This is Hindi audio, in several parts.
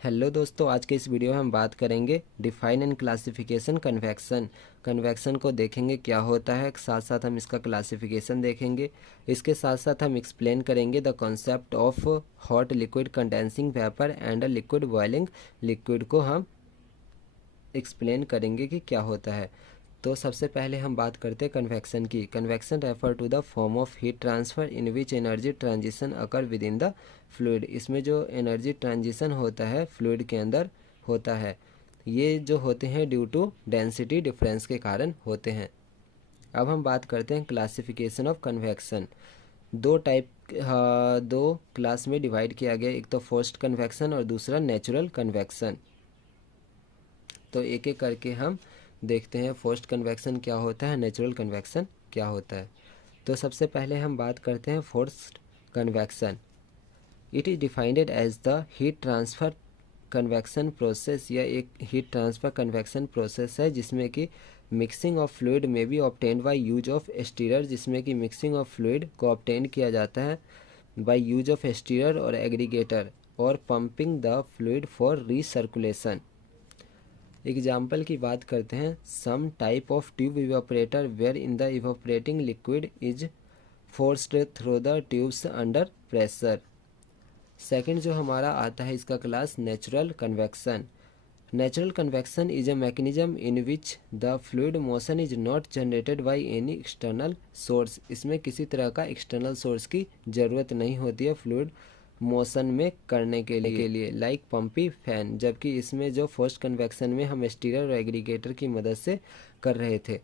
हेलो दोस्तों, आज के इस वीडियो में हम बात करेंगे define and classification convection. Convection को देखेंगे क्या होता है, साथ साथ हम इसका क्लासिफिकेशन देखेंगे। इसके साथ साथ हम एक्सप्लेन करेंगे the concept of hot liquid condensing vapour and liquid boiling liquid को हम एक्सप्लेन करेंगे कि क्या होता है। तो सबसे पहले हम बात करते हैं कन्वेक्शन की। Convection refer to the form of heat transfer in which energy transition occur within the fluid. इसमें जो एनर्जी ट्रांजिशन होता है फ्लूइड के अंदर होता है, ये जो होते हैं ड्यू टू डेंसिटी डिफरेंस के कारण होते हैं। अब हम बात करते हैं क्लासिफिकेशन ऑफ कन्वेक्शन। दो क्लास में डिवाइड किया गया, एक तो फोर्स्ड कन्वेक्शन और दूसरा नेचुरल कन्वेक्शन। तो एक एक करके हम देखते हैं फोर्स्ड कन्वेक्शन क्या होता है, नेचुरल कन्वेक्शन क्या होता है। तो सबसे पहले हम बात करते हैं forced convection. It is defined as the heat transfer convection process. यह एक हीट ट्रांसफ़र कन्वेक्शन प्रोसेस है जिसमें कि मिक्सिंग ऑफ फ्लूइड में be obtained by use of stirrer, जिसमें कि मिक्सिंग ऑफ फ्लूइड को ऑब्टेन किया जाता है बाय यूज ऑफ स्टीरर और एग्रीगेटर और pumping the fluid for recirculation. Example की बात करते हैं, some type of tube evaporator where in the evaporating liquid is forced through the tubes under pressure. Second जो हमारा आता है इसका class natural convection. Natural convection is a mechanism in which the fluid motion is not generated by any external source. इसमें किसी तरह का एक्सटर्नल सोर्स की ज़रूरत नहीं होती है फ्लूइड मोशन में करने के लिए लाइक पंपी फैन, जबकि इसमें जो फोर्स्ड कन्वेक्शन में हम स्टीरर और एग्रीगेटर की मदद से कर रहे थे।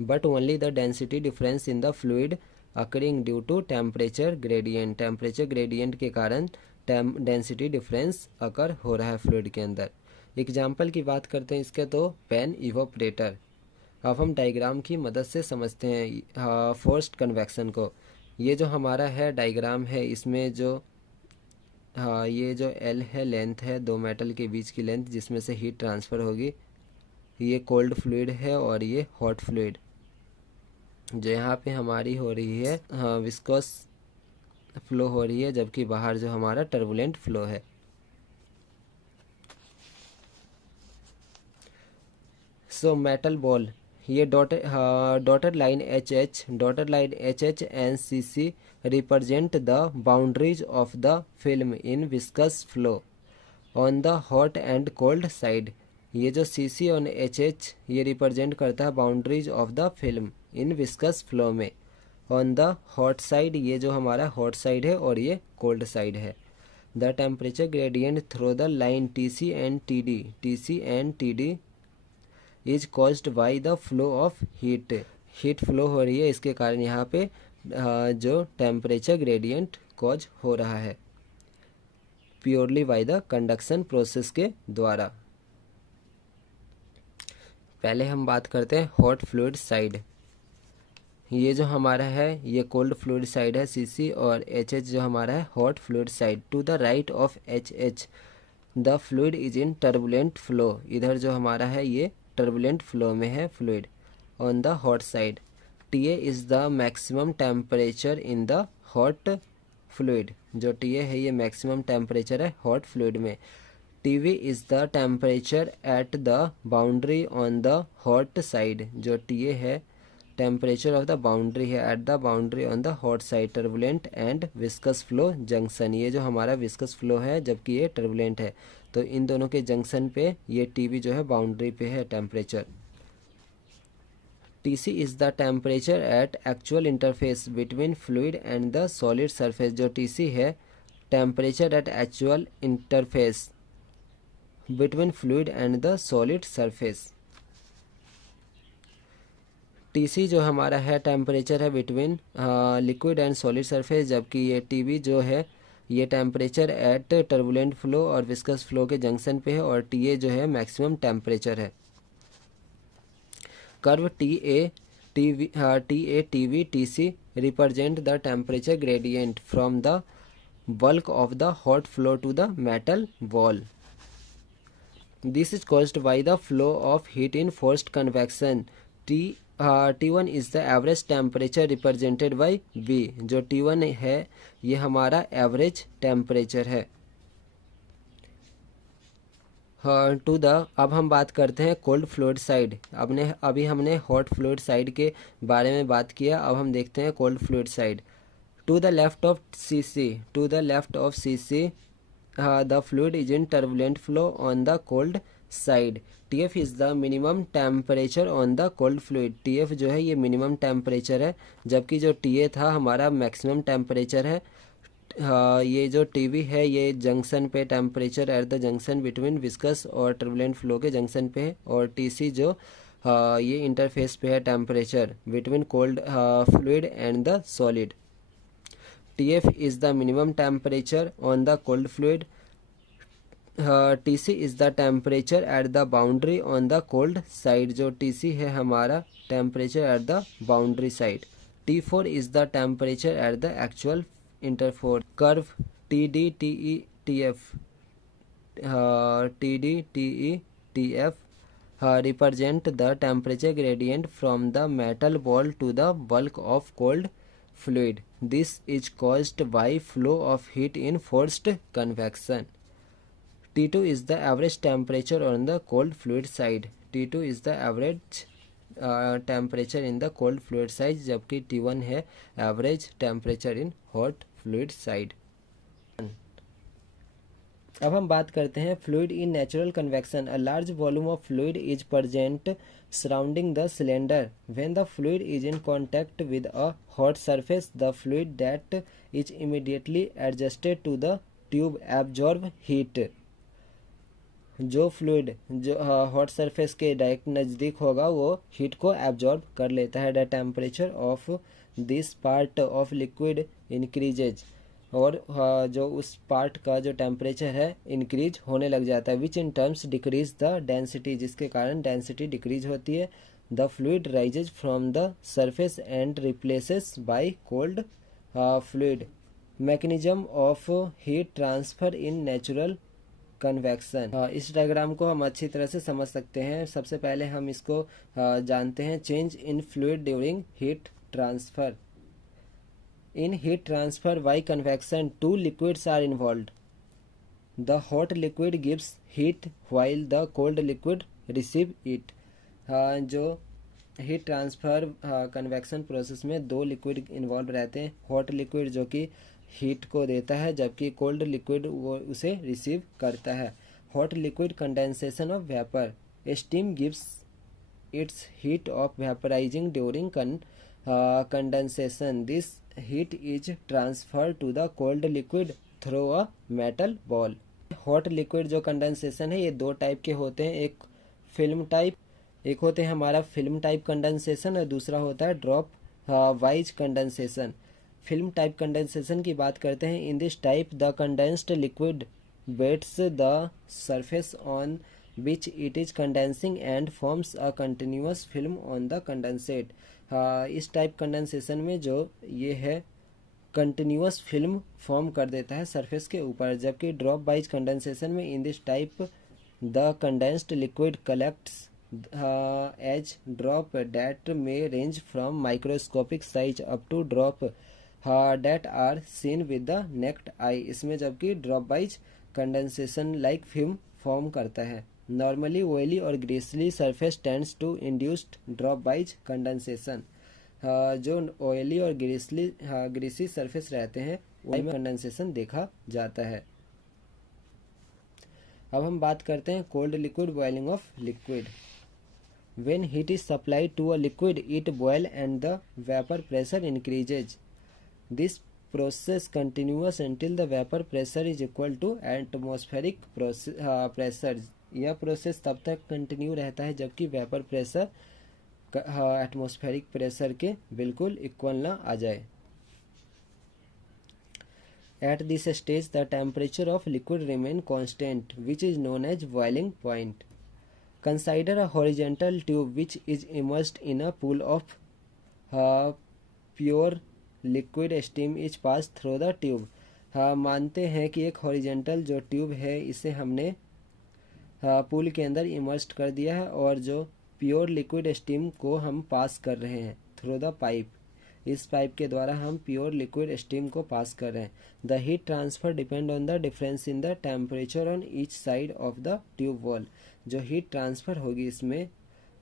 But only the density difference in the fluid occurring due to temperature gradient. Temperature gradient के कारण डेंसिटी डिफरेंस अकर हो रहा है फ्लूइड के अंदर। एग्जाम्पल की बात करते हैं इसके, तो पेन इवोपरेटर। अब हम डायग्राम की मदद से समझते हैं फोर्स्ड कन्वेक्शन को। ये जो हमारा है डायग्राम है, इसमें जो ये जो एल है लेंथ है, दो मेटल के बीच की लेंथ जिसमें से हीट ट्रांसफ़र होगी। ये कोल्ड फ्लूइड है और ये हॉट फ्लूइड जो यहाँ पे हमारी हो रही है विस्कोस फ्लो हो रही है, जबकि बाहर जो हमारा टर्बुलेंट फ्लो है। सो मेटल बॉल, ये dotted line H H and C C represent the boundaries of the film in viscous flow on the hot and cold side. ये जो सी सी और एच एच ये रिप्रेजेंट करता है boundaries of the film in viscous flow में। ऑन द हॉट साइड, ये जो हमारा हॉट साइड है और ये कोल्ड साइड है। The temperature gradient through the line T C and T D is caused by the flow of heat flow हो रही है, इसके कारण यहाँ पे जो टेम्परेचर ग्रेडियंट कॉज हो रहा है purely by the conduction process के द्वारा। पहले हम बात करते हैं हॉट फ्लूइड साइड। ये जो हमारा है ये कोल्ड फ्लूइड साइड है सीसी, और एच एच जो हमारा है hot fluid side. To the right of H H the fluid is in turbulent flow. इधर जो हमारा है ये टर्बुलेंट फ्लो में है fluid. On the hot side T A is the maximum temperature in the hot fluid. जो टी ए है ये मैक्सिमम टेम्परेचर है हॉट फ्लूइड में। T V is the temperature at the boundary on the hot side. जो टी ए है टेम्परेचर ऑफ द बाउंड्री है at the boundary on the hot side turbulent and viscous flow junction. ये जो हमारा विस्कस फ्लो है जबकि ये टर्बुलेंट है, तो इन दोनों के जंक्शन पे ये टीवी जो है बाउंड्री पे है temperature. TC is the temperature at actual interface between fluid and the solid surface. जो टीसी है temperature at actual interface between fluid and the solid surface. TC जो हमारा है टेम्परेचर है between liquid and solid surface, जबकि ये टीवी जो है ये टेम्परेचर एट टर्बुलेंट फ्लो और विस्कस फ्लो के जंक्शन पे है, और टीए जो है मैक्सिमम टेम्परेचर है। Curve T V T C represent the temperature gradient from the bulk of the hot flow to the metal wall. This is caused by the flow of heat in forced convection. T T1 is the average temperature represented by V। जो T1 है ये हमारा एवरेज टेम्परेचर है। टू द अब हम बात करते हैं कोल्ड फ्लूइड साइड। अभी हमने हॉट फ्लूइड साइड के बारे में बात किया, अब हम देखते हैं cold fluid side. To the left of C C the fluid is in turbulent flow on the cold side। TF is the minimum temperature on the cold fluid। TF जो है ये मिनिमम टेम्परेचर है, जबकि जो TA था हमारा मैक्सिमम टेम्परेचर है। ये जो TB है ये जंक्शन पे temperature at the junction between viscous और टर्बुलेंट फ्लो के जंक्शन पे है, और TC जो ये इंटरफेस पे है temperature between cold fluid and the solid. TF is the minimum temperature on the cold fluid। TC is the temperature at the boundary on the cold side। जो TC है हमारा temperature at the boundary side। T4 is the temperature at the actual interface curve। TD TE TF TD TE TF represent the temperature gradient from the metal ball to the bulk of cold fluid। This is caused by flow of heat in forced convection। T2 is the average temperature on the cold fluid side। T2 is the average temperature in the cold fluid side, जबकि T1 है average temperature in hot fluid side। अब हम बात करते हैं fluid in natural convection. A large volume of fluid is present surrounding the cylinder। When the fluid is in contact with a hot surface, the fluid that is immediately adjusted to the tube absorb heat। जो फ्लूइड जो हॉट सरफेस के डायरेक्ट नज़दीक होगा वो हीट को एब्जॉर्ब कर लेता है। The temperature of this part of liquid increases. और जो उस पार्ट का जो टेम्परेचर है इंक्रीज होने लग जाता है। Which in terms decrease the density, जिसके कारण डेंसिटी डिक्रीज होती है। The fluid rises from the surface and replaces by cold fluid. Mechanism of heat transfer in natural convection. इस डायग्राम को हम अच्छी तरह से समझ सकते हैं। सबसे पहले हम इसको जानते हैं। Change in fluid during heat transfer. In heat transfer by convection, two liquids are involved। The hot liquid gives heat while the cold liquid receive it। जो हीट ट्रांसफ़र कन्वेक्शन प्रोसेस में दो लिक्विड इन्वॉल्व रहते हैं। हॉट लिक्विड जो कि हीट को देता है, जबकि कोल्ड लिक्विड वो उसे रिसीव करता है। Hot liquid condensation of vapour. Steam gives it's heat of वेपराइजिंग during condensation। This heat is transferred to the cold liquid through a metal ball। Hot liquid जो कंडेंसेशन है ये दो टाइप के होते हैं। एक फिल्म टाइप, एक होते हैं हमारा फिल्म टाइप कंडेंसेशन, और दूसरा होता है drop wise condensation. Film type condensation की बात करते हैं। In this type the condensed liquid wets the surface on which it is condensing and forms a continuous film on the condensate. इस टाइप कंडेंसेशन में जो ये है कंटिन्यूअस फिल्म फॉर्म कर देता है सरफेस के ऊपर। जबकि ड्रॉप वाइज कंडेंसेशन में in this type the condensed liquid collects as droplets में range from microscopic size up to droplets are seen with the naked eye. इसमें जबकि drop wise condensation like film form करता है। नॉर्मली ऑयली और greasy surface tends to induced drop wise condensation. जो ऑयली और ग्रीसी सरफेस रहते हैं उनमें कंडेंसेशन देखा जाता है। अब हम बात करते हैं cold liquid boiling of liquid. When heat is supplied to a liquid it boil and the vapour pressure increases. This process continuous until the vapor pressure is equal to atmospheric pressure। यह प्रोसेस तब तक कंटिन्यू रहता है जबकि वेपर प्रेशर एटमॉस्फेरिक प्रेशर के बिल्कुल इक्वल ना आ जाए। At this stage the temperature of liquid remain constant which is known as boiling point. Consider a horizontal tube which is immersed in a pool of pure liquid steam is pass through the tube. मानते हैं कि एक हॉरिजॉन्टल जो ट्यूब है इसे हमने पूल के अंदर इमर्स्ड कर दिया है, और जो प्योर लिक्विड स्टीम को हम पास कर रहे हैं थ्रू द पाइप। इस पाइप के द्वारा हम प्योर लिक्विड स्टीम को पास कर रहे हैं। The heat transfer depend on the difference in the temperature on each side of the tube wall. जो हीट ट्रांसफ़र होगी इसमें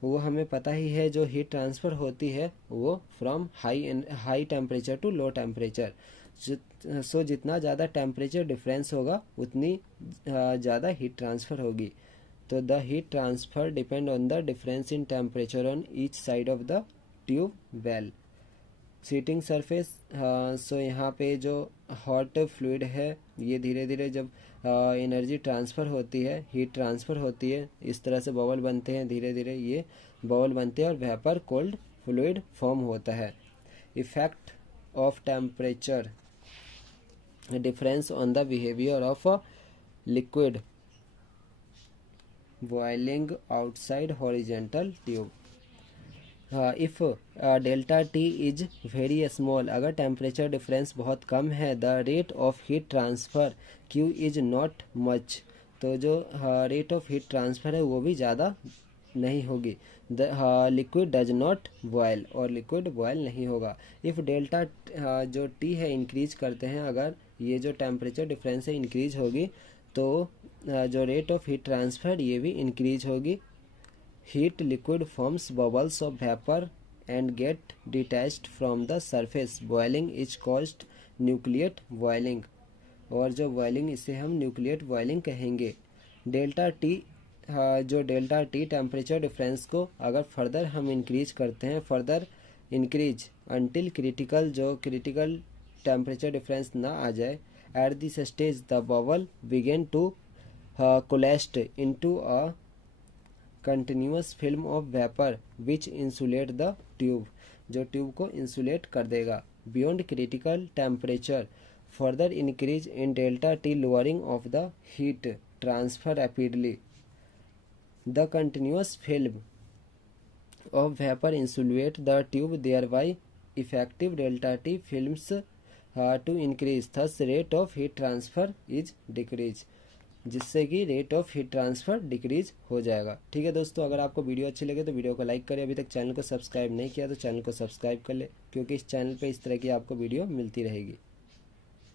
वो हमें पता ही है, जो हीट ट्रांसफ़र होती है वो from high temperature to low temperature. So जितना ज़्यादा टेम्परेचर डिफरेंस होगा उतनी ज़्यादा हीट ट्रांसफ़र होगी। तो the heat transfer depend on the difference in temperature on each side of the tube wall. Heating surface, so यहाँ पे जो हॉट फ्लूइड है ये धीरे धीरे जब एनर्जी ट्रांसफ़र होती है, हीट ट्रांसफ़र होती है, इस तरह से बबल बनते हैं, धीरे धीरे ये बबल बनते हैं और वेपर कोल्ड फ्लूइड फॉर्म होता है। Effect of temperature difference on the behaviour of a liquid boiling outside horizontal tube. If delta T is very small, अगर टेम्परेचर डिफरेंस बहुत कम है, the rate of heat transfer Q is not much, तो जो रेट ऑफ हीट ट्रांसफ़र है वो भी ज़्यादा नहीं होगी। The liquid does not boil, और लिक्विड बॉयल नहीं होगा। इफ़ डेल्टा जो टी है इंक्रीज करते हैं, अगर ये जो टेम्परेचर डिफरेंस है इंक्रीज होगी तो जो रेट ऑफ हीट ट्रांसफ़र ये भी इंक्रीज होगी। Heat liquid forms bubbles of vapor and get detached from the surface. Boiling is caused nucleate boiling, और जो बॉइलिंग इसे हम न्यूक्लिएट बॉइलिंग कहेंगे। डेल्टा टी, जो डेल्टा टी टेम्परेचर डिफरेंस को अगर फर्दर हम इंक्रीज करते हैं, फर्दर इंक्रीज अंटिल क्रिटिकल, जो क्रिटिकल टेम्परेचर डिफरेंस ना आ जाए, at this stage the bubble begin to coalesce into a continuous film of vapour which insulate the tube, जो ट्यूब को इंसुलेट कर देगा। Beyond critical temperature further increase in delta T lowering of the heat transfer rapidly. The continuous film of vapour insulate the tube thereby effective delta T films to increase, thus rate of heat transfer is decrease, जिससे कि rate of heat transfer decrease हो जाएगा। ठीक है दोस्तों, अगर आपको वीडियो अच्छी लगे तो वीडियो को लाइक करें। अभी तक चैनल को सब्सक्राइब नहीं किया तो चैनल को सब्सक्राइब कर ले, क्योंकि इस चैनल पे इस तरह की आपको वीडियो मिलती रहेगी।